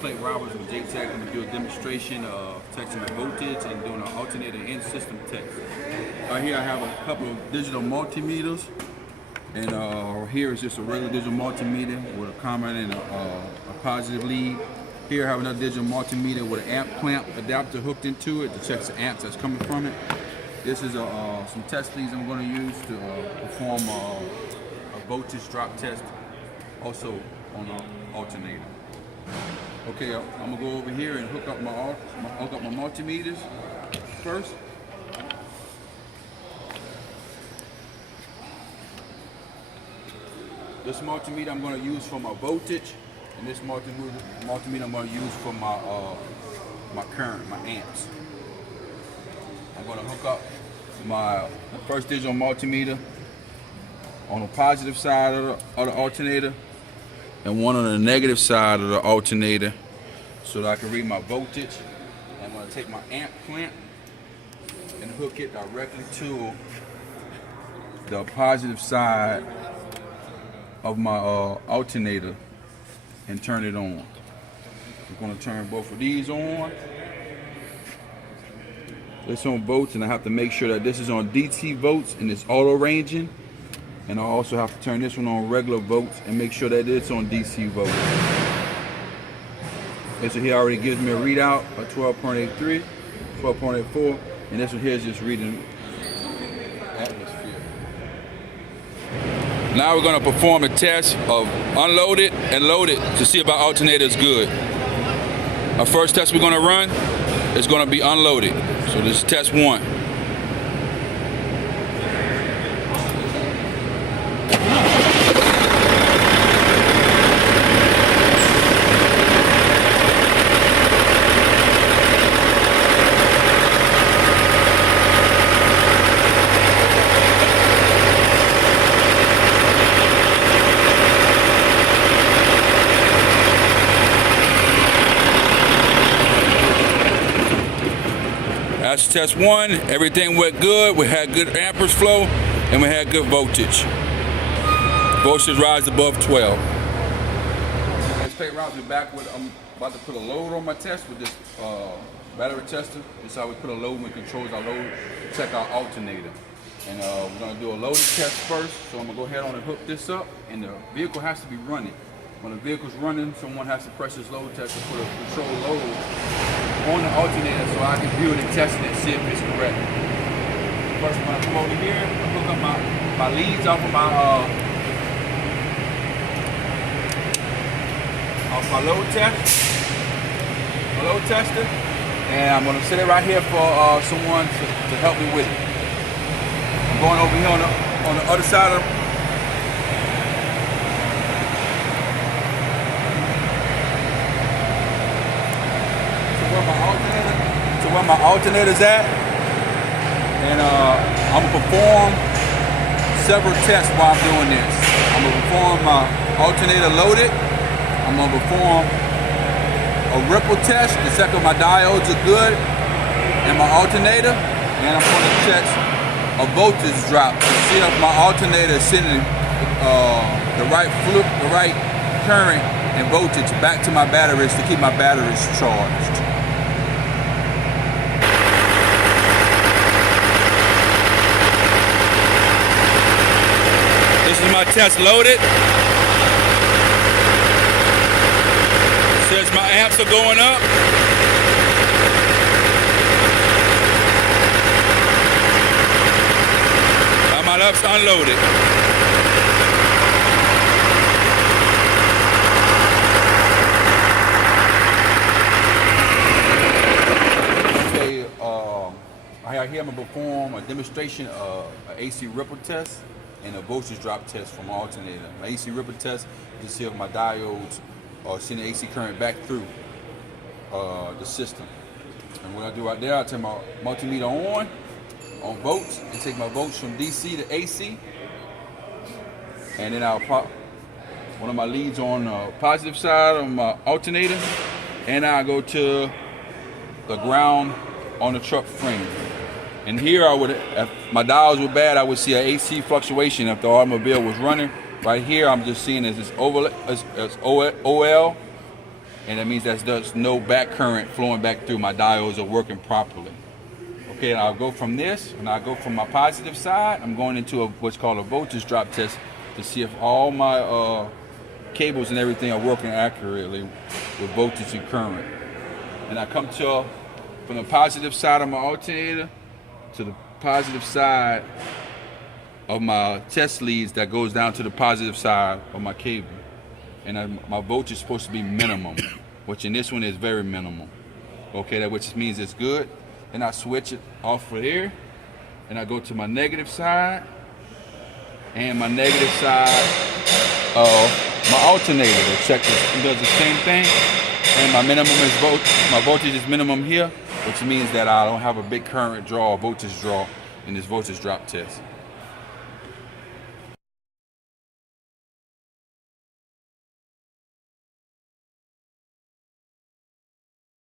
Plate Roberts with JTAG. I'm going to do a demonstration of testing the voltage and doing an alternator and system test. Right here I have a couple of digital multimeters, and here is just a regular digital multimeter with a common and a positive lead. Here I have another digital multimeter with an amp clamp adapter hooked into it to check the amps that's coming from it. This is some test leads I'm going to use to perform a voltage drop test, also on the alternator. Okay, I'm gonna go over here and hook up my multimeters first. This multimeter I'm going to use for my voltage, and this multimeter I'm going to use for my my current, my amps. I'm going to hook up my first digital multimeter on the positive side of the alternator, and one on the negative side of the alternator, so that I can read my voltage. I'm going to take my amp clamp and hook it directly to the positive side of my alternator and turn it on. I'm going to turn both of these on. This on volts, and I have to make sure that this is on DC volts and it's auto ranging. And I also have to turn this one on regular volts and make sure that it's on DC volts. And so here already gives me a readout of 12.83, 12.84, and this one here is just reading atmosphere. Now we're going to perform a test of unloaded and loaded to see if our alternator is good. Our first test we're going to run is going to be unloaded. So this is test one. That's test one. Everything went good. We had good amperage flow and we had good voltage. Voltage rise above 12. Let's take rounds back with, I'm about to put a load on my test with this battery tester. This is how we put a load when it controls our load to check our alternator. And we're going to do a loaded test first. So I'm going to go ahead on and hook this up, and the vehicle has to be running. When the vehicle's running, someone has to press this load test to put a control load on the alternator so I can view it and test it and see if it's correct. First, when I come over here, I hook up my leads off of my load tester, and I'm going to set it right here for someone to help me with it. I'm going over here on the other side of where my alternator's at, and I'm gonna perform several tests while I'm doing this. I'm gonna perform my alternator loaded. I'm gonna perform a ripple test to check if my diodes are good and my alternator, and I'm gonna check a voltage drop to see if my alternator is sending the right current and voltage back to my batteries to keep my batteries charged. This is my test loaded. Says my amps are going up. My amps unloaded. Okay, here I'm gonna perform a demonstration of an AC ripple test and a voltage drop test from my alternator. My AC ripple test is to see if my diodes are sending AC current back through the system. And what I do right there, I turn my multimeter on volts, and take my volts from DC to AC. And then I'll pop one of my leads on the positive side of my alternator, and I'll go to the ground on the truck frame. And here I would, if my diodes were bad, I would see an AC fluctuation if the automobile was running. Right here, I'm just seeing as OL, and that means that there's no back current flowing back through. My diodes are working properly. Okay, and I'll go from this, and I'll go from my positive side. I'm going into what's called a voltage drop test to see if all my cables and everything are working accurately with voltage and current. And I come to from the positive side of my alternator to the positive side of my test leads that goes down to the positive side of my cable. And my voltage is supposed to be minimum, which in this one is very minimal. Okay, that which means it's good. And I switch it off for here, and I go to my negative side, and my negative side of my alternator. Check this, it does the same thing, and my minimum is my voltage is minimum here, which means that I don't have a big current draw or voltage draw in this voltage drop test.